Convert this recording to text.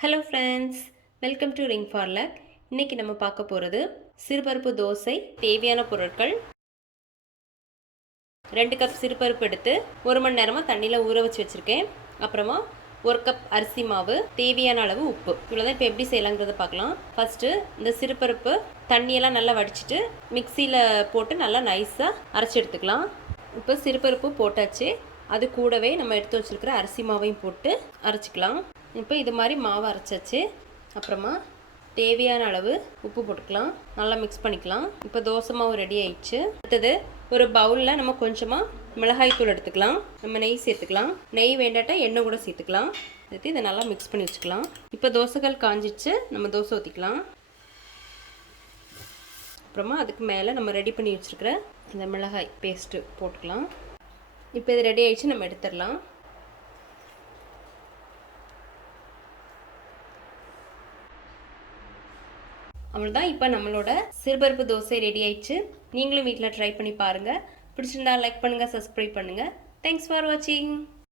Hello friends, welcome to ring for luck. இன்றைக்கி நம்ம பார்க்க போகிறது சிறுபருப்பு தோசை. தேவையான பொருட்கள்: 2 கப் சிறுபருப்பு எடுத்து 1 மணி நேரமாக தண்ணியில் ஊற வச்சு வச்சுருக்கேன். அப்புறமா 1 கப் அரிசி மாவு, தேவையான அளவு உப்பு. இவ்வளோதான். இப்போ எப்படி செய்யலாங்கிறத பார்க்கலாம். ஃபஸ்ட்டு இந்த சிறுபருப்பு தண்ணியெல்லாம் நல்லா வடிச்சிட்டு மிக்சியில் போட்டு நல்லா நைஸாக அரைச்சி எடுத்துக்கலாம். இப்போ சிறுபருப்பு போட்டாச்சு. அது கூடவே நம்ம எடுத்து வச்சுருக்கிற அரிசி மாவையும் போட்டு அரைச்சிக்கலாம். இப்போ இது மாதிரி மாவு அரைச்சாச்சு. அப்புறமா தேவையான அளவு உப்பு போட்டுக்கலாம். நல்லா மிக்ஸ் பண்ணிக்கலாம். இப்போ தோசை மாவு ரெடி ஆயிடுச்சு. அடுத்தது ஒரு பவுலில் நம்ம கொஞ்சமாக மிளகாய்த்தூள் எடுத்துக்கலாம். நம்ம நெய் சேர்த்துக்கலாம். நெய் வேண்டாட்டா எண்ணெய் கூட சேர்த்துக்கலாம். சேர்த்து இதை நல்லா மிக்ஸ் பண்ணி வச்சுக்கலாம். இப்போ தோசைகள் காஞ்சிச்சு. நம்ம தோசை ஊற்றிக்கலாம். அப்புறமா அதுக்கு மேலே நம்ம ரெடி பண்ணி வச்சுருக்கிற இந்த மிளகாய் பேஸ்ட்டு போட்டுக்கலாம். இப்போ இது ரெடி ஆயிடுச்சு. நம்ம எடுத்துடலாம். அவ்வளோதான். இப்போ நம்மளோட சிறுபருப்பு தோசை ரெடி ஆயிடுச்சு. நீங்களும் வீட்டில் ட்ரை பண்ணி பாருங்கள். பிடிச்சிருந்தா லைக் பண்ணுங்கள், சப்ஸ்கிரைப் பண்ணுங்கள். தேங்க்ஸ் ஃபார் வாட்சிங்.